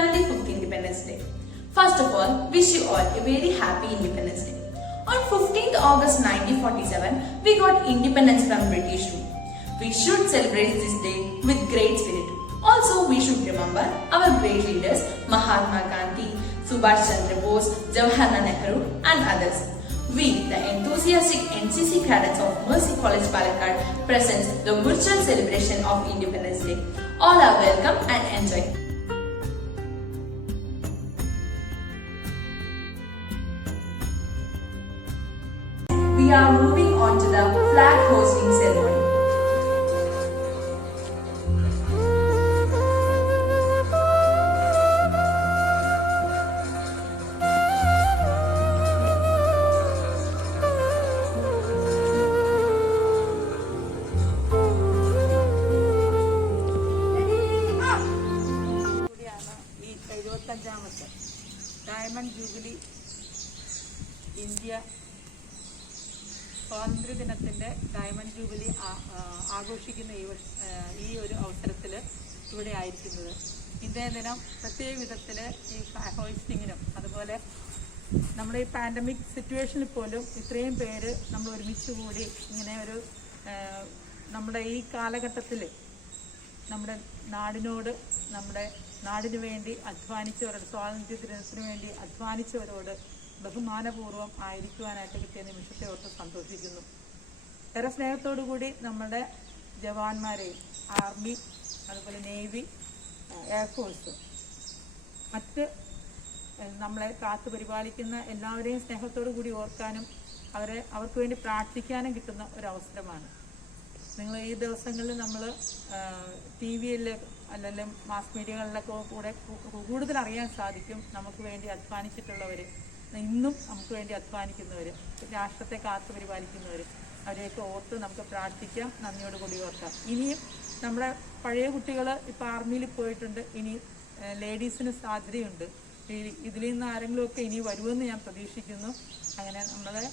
75th Independence Day. First of all, wish you all a very happy Independence Day. On 15th August 1947, we got independence from British rule. We should celebrate this day with great spirit. Also, we should remember our great leaders Mahatma Gandhi, Subhash Chandra Bose, Jawaharlal Nehru and others. We, the enthusiastic NCC cadets of Mercy College Palakkad, present the virtual celebration of Independence Day. All are welcome and enjoy. We are moving on to the flag hosting ceremony. Diamond jubilee India സ്വാതന്ത്ര്യ ദിനത്തിൻ്റെ diamond jubilee ആഘോഷിക്കുന്ന ഈ ഒരു അവസരത്തിൽ ഇവിടെ ആയിരിക്കുന്നത്. ഇതേ ദിനം പ്രത്യേക വിധത്തിൽ ഈ ഫ്ലാഗ് ഹോയിസ്റ്റിങ്ങിനും അതുപോലെ നമ്മുടെ ഈ പാൻഡമിക് സിറ്റുവേഷനിൽ പോലും ഇത്രയും പേര് നമ്മൾ ഒരുമിച്ച് കൂടി ഇങ്ങനെ ഒരു നമ്മുടെ ഈ കാലഘട്ടത്തിൽ നമ്മുടെ നാടിനോട് നമ്മുടെ നാടിനു വേണ്ടി അധ്വാനിച്ചവരോട് സ്വാതന്ത്ര്യ ദിനത്തിന് വേണ്ടി അധ്വാനിച്ചവരോട് ബഹുമാനപൂർവ്വം ആയിരിക്കുവാനായിട്ട് കിട്ടിയ നിമിഷത്തെ ഓർത്ത് സന്തോഷിക്കുന്നു. ഏറെ സ്നേഹത്തോടു കൂടി നമ്മുടെ ജവാന്മാരെയും ആർമി അതുപോലെ നേവി എയർഫോഴ്സ് മറ്റ് നമ്മളെ കാത്തു പരിപാലിക്കുന്ന എല്ലാവരെയും സ്നേഹത്തോടു കൂടി ഓർക്കാനും അവർക്ക് വേണ്ടി പ്രാർത്ഥിക്കാനും കിട്ടുന്ന ഒരവസരമാണ്. നിങ്ങൾ ഈ ദിവസങ്ങളിൽ നമ്മൾ ടി വിയിൽ അല്ലെങ്കിൽ മാസ് മീഡിയകളിലൊക്കെ കൂടെ കൂടുതൽ അറിയാൻ സാധിക്കും. നമുക്ക് വേണ്ടി അധ്വാനിച്ചിട്ടുള്ളവർ, ഇന്നും നമുക്ക് വേണ്ടി അധ്വാനിക്കുന്നവർ, രാഷ്ട്രത്തെ കാത്തു പരിപാലിക്കുന്നവർ, അവരെയൊക്കെ ഓർത്ത് നമുക്ക് പ്രാർത്ഥിക്കാം, നന്ദിയോടുകൂടി ഓർക്കാം. ഇനിയും നമ്മുടെ പഴയ കുട്ടികൾ ഇപ്പോൾ ആർമിയിൽ പോയിട്ടുണ്ട്. ഇനി ലേഡീസിന് സാധ്യതയുണ്ട്. ഇതിൽ നിന്ന് ആരെങ്കിലുമൊക്കെ ഇനി വരുമെന്ന് ഞാൻ പ്രതീക്ഷിക്കുന്നു. അങ്ങനെ നമ്മളെ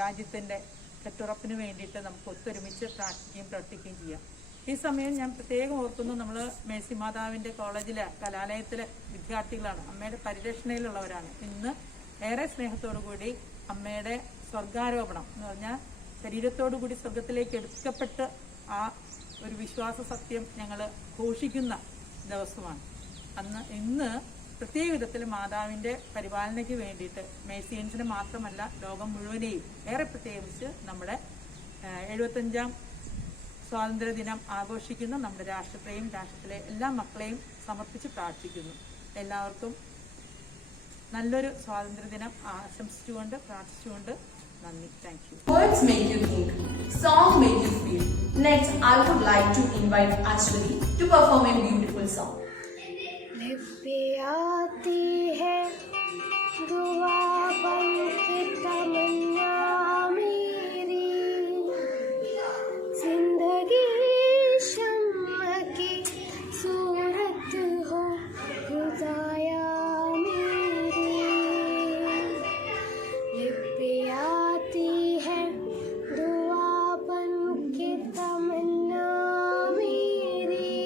രാജ്യത്തിൻ്റെ കെട്ടുറപ്പിന് വേണ്ടിയിട്ട് നമുക്ക് ഒത്തൊരുമിച്ച് പ്രാർത്ഥിക്കുകയും പ്രവർത്തിക്കുകയും ചെയ്യാം. ഈ സമയം ഞാൻ പ്രത്യേകം ഓർക്കുന്നു, നമ്മൾ മേഴ്സി മാതാവിൻ്റെ കോളേജിലെ കലാലയത്തിലെ വിദ്യാർത്ഥികളാണ്, അമ്മയുടെ പരിരക്ഷണയിലുള്ളവരാണ്. ഇന്ന് ഏറെ സ്നേഹത്തോടു കൂടി അമ്മയുടെ സ്വർഗാരോപണം എന്ന് പറഞ്ഞാൽ ശരീരത്തോടു കൂടി സ്വർഗത്തിലേക്ക് എടുക്കപ്പെട്ട് ആ ഒരു വിശ്വാസ സത്യം ഞങ്ങൾ ഘോഷിക്കുന്ന ദിവസമാണ്. ഇന്ന് പ്രത്യേക വിധത്തിൽ മാതാവിൻ്റെ പരിപാലനയ്ക്ക് വേണ്ടിയിട്ട് മേഴ്സിയൻസിന് മാത്രമല്ല ലോകം മുഴുവനെയും ഏറെ പ്രത്യേകിച്ച് നമ്മുടെ 75ാം സ്വാതന്ത്ര്യ ദിനം ആഘോഷിക്കുന്ന നമ്മുടെ രാഷ്ട്രത്തെയും രാഷ്ട്രത്തിലെ എല്ലാ മക്കളെയും സമർപ്പിച്ച് പ്രാർത്ഥിക്കുന്നു. എല്ലാവർക്കും നല്ലൊരു സ്വാതന്ത്ര്യ ദിനം ആശംസിച്ചുകൊണ്ട് പ്രാർത്ഥിച്ചുകൊണ്ട് നന്ദി. Thank you. Words make you think, song make you feel. Next, I would like to invite Ashwari to perform a beautiful song. आती है दुआ बन के तमन्ना मेरी, जिंदगी शम्मा की सूरत हो खुदाया मेरी, लिप पे आती है दुआ बन के तमन्ना मेरी.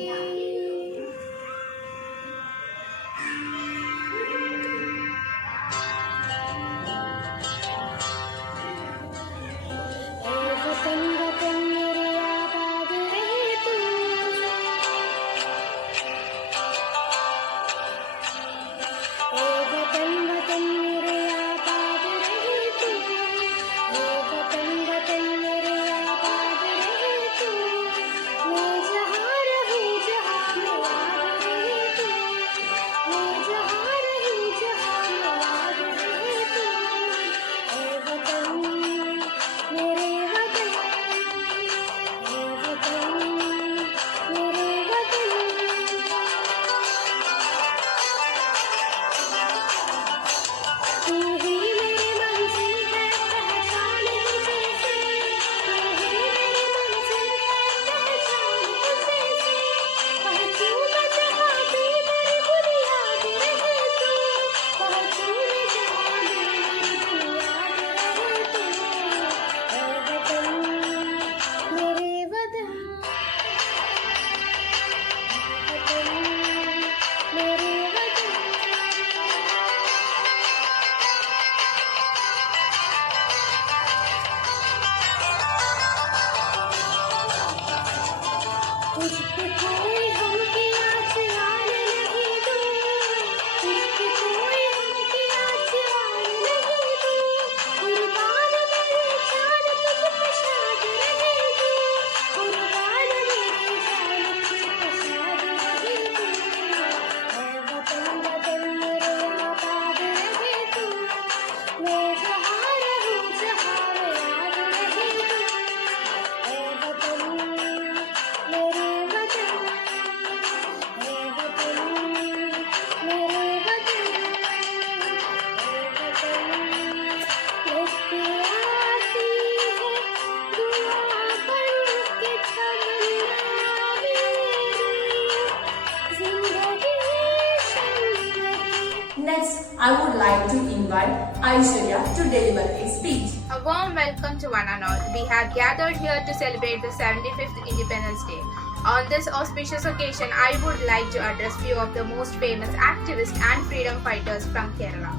Next, I would like to invite Aishwarya to deliver a speech. A warm welcome to one and all. We have gathered here to celebrate the 75th Independence Day. On this auspicious occasion, I would like to address few of the most famous activists and freedom fighters from Kerala.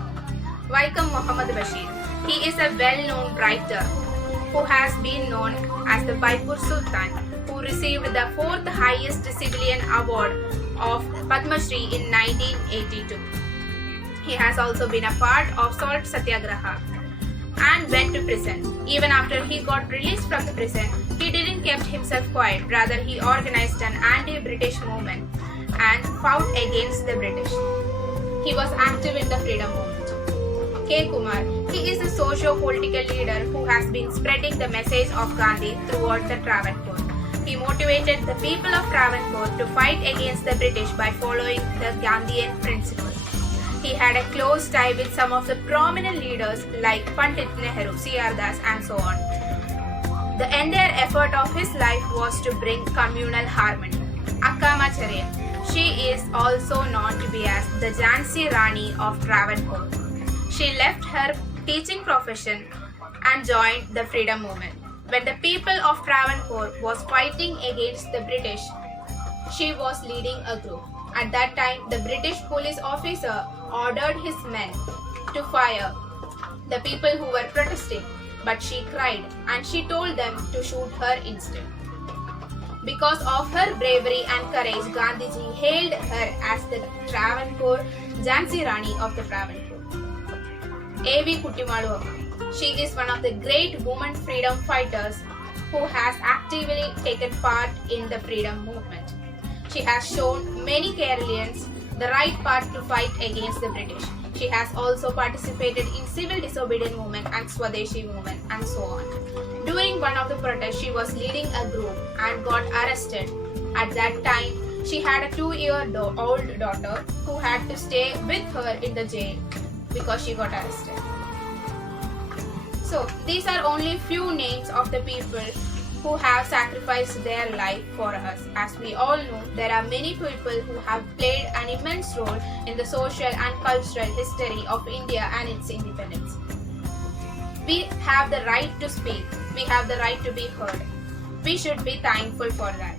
Welcome Muhammad Bashir. He is a well-known writer who has been known as the Baipur Sultan, who received the 4th highest civilian award of Padma Shri in 1982. He has also been a part of Salt Satyagraha and went to prison. Even after he got released from the prison, he didn't keep himself quiet. Rather, he organized an anti-British movement and fought against the British. He was active in the freedom movement. K. Kumar, he is a socio-political leader who has been spreading the message of Gandhi throughout the Travancore. He motivated the people of Travancore to fight against the British by following the Gandhian principles. He had a close tie with some of the prominent leaders like Pandit Nehru, C.R. Das and so on. The entire effort of his life was to bring communal harmony. Akkama Chare, she is also known to be as the Jhansi Rani of Travancore. She left her teaching profession and joined the freedom movement. When the people of Travancore was fighting against the British, she was leading a group. At that time, the British police officer ordered his men to fire the people who were protesting, but she cried and she told them to shoot her instead. Because of her bravery and courage, Gandhiji hailed her as the Travancore Jhansi Rani of the Travancore. A.V. Kuttimalu Amma. She is one of the great women freedom fighters who has actively taken part in the freedom movement. She has shown many Keralians the right path to fight against the British. She has also participated in civil disobedience movement and Swadeshi movement and so on. During one of the protests, she was leading a group and got arrested. At that time, she had a 2-year-old daughter who had to stay with her in the jail because she got arrested. So, these are only few names of the people who have sacrificed their life for us. As we all know, there are many people who have played an immense role in the social and cultural history of India and its independence. We have the right to speak. We have the right to be heard. We should be thankful for that.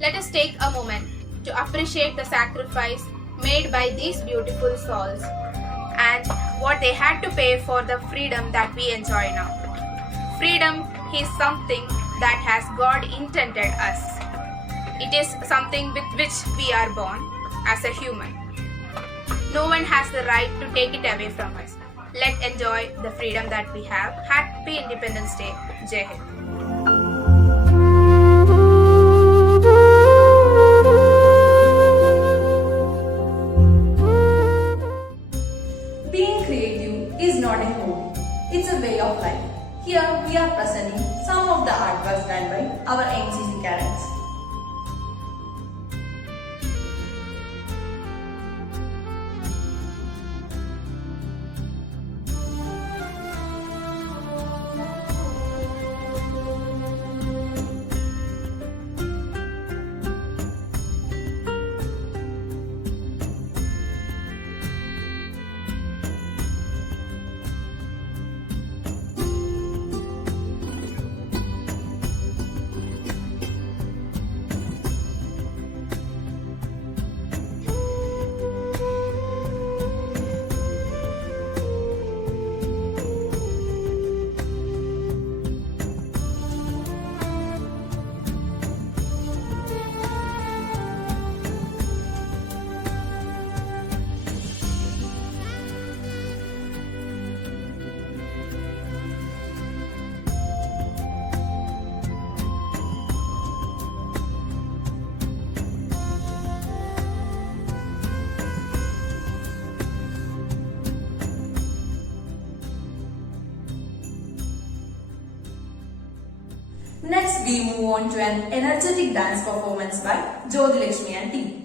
Let us take a moment to appreciate the sacrifice made by these beautiful souls and what they had to pay for the freedom that we enjoy now. Freedom is something that has God intended us. It is something with which we are born as a human. No one has the right to take it away from us. Let's enjoy the freedom that we have. Happy Independence Day. Jai Hind. Being creative is not a hobby, it's a way of life. Here we are presenting some of the artworks done by our NCC cadets. Next, we move on to an energetic dance performance by Jyoti Lakshmi and team.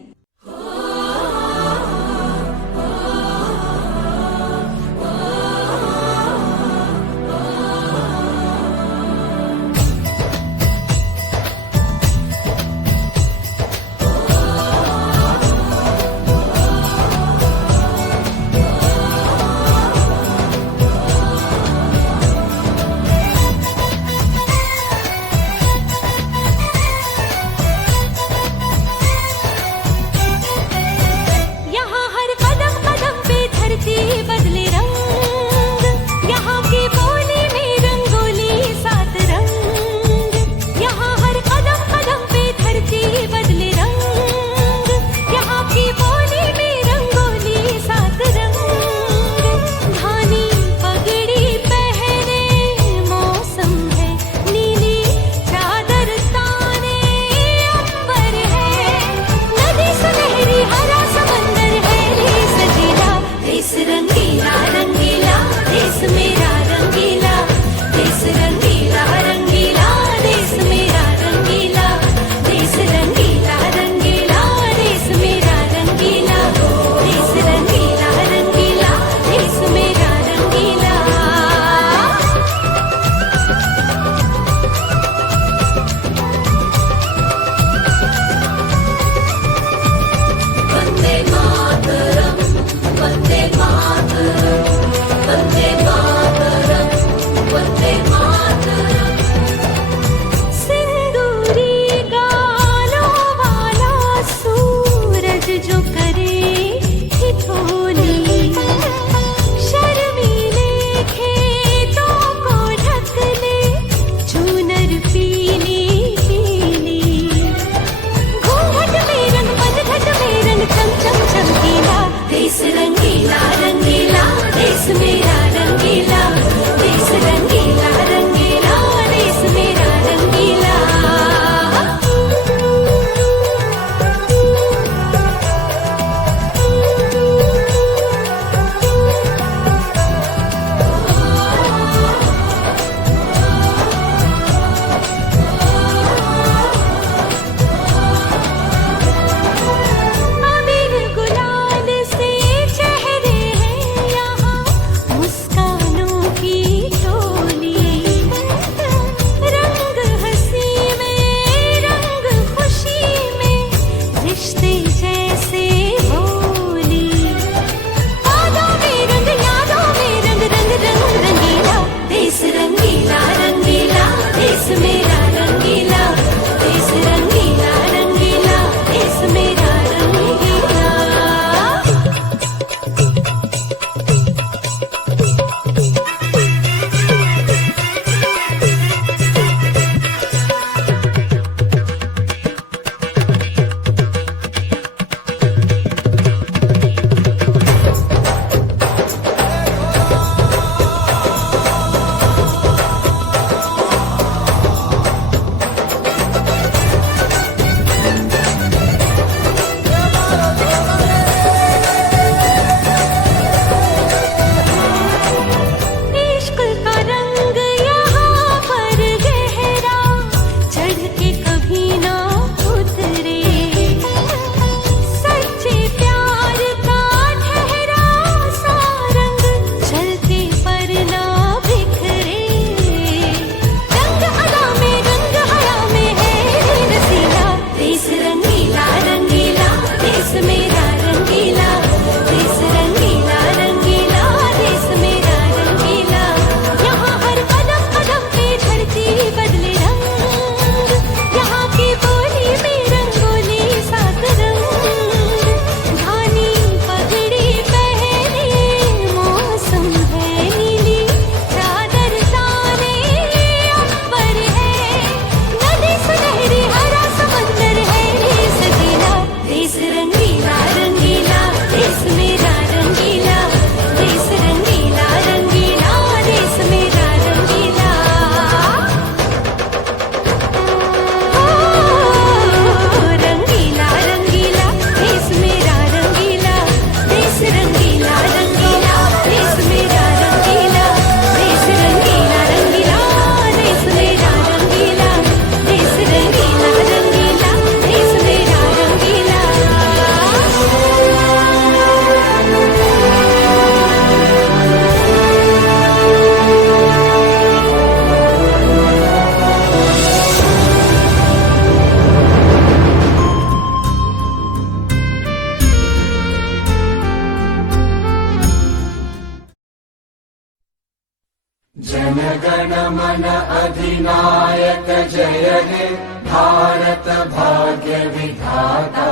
मन अधिनायक जय हे भारत भाग्य विधाता।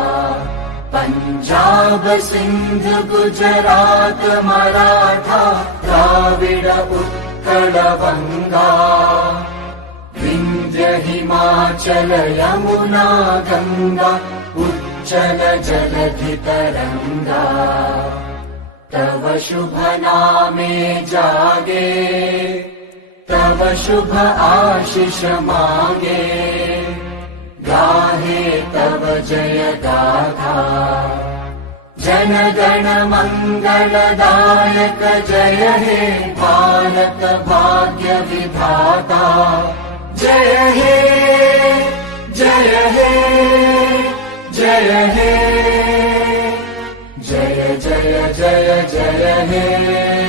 पंजाब सिंध गुजरात मराठा द्राविड उत्कल बंगा। विंध्य हिमाचल यमुना गंगा उच्चल जलधि तरंगा। तव शुभ नामे जागे तव शुभ आशीष मांगे। गाहे तव जय गाथा जन गण मंगलदायक जय हे भारत भाग्य विधाता। जय हे जय हे जय हे जय जय जय जय हे।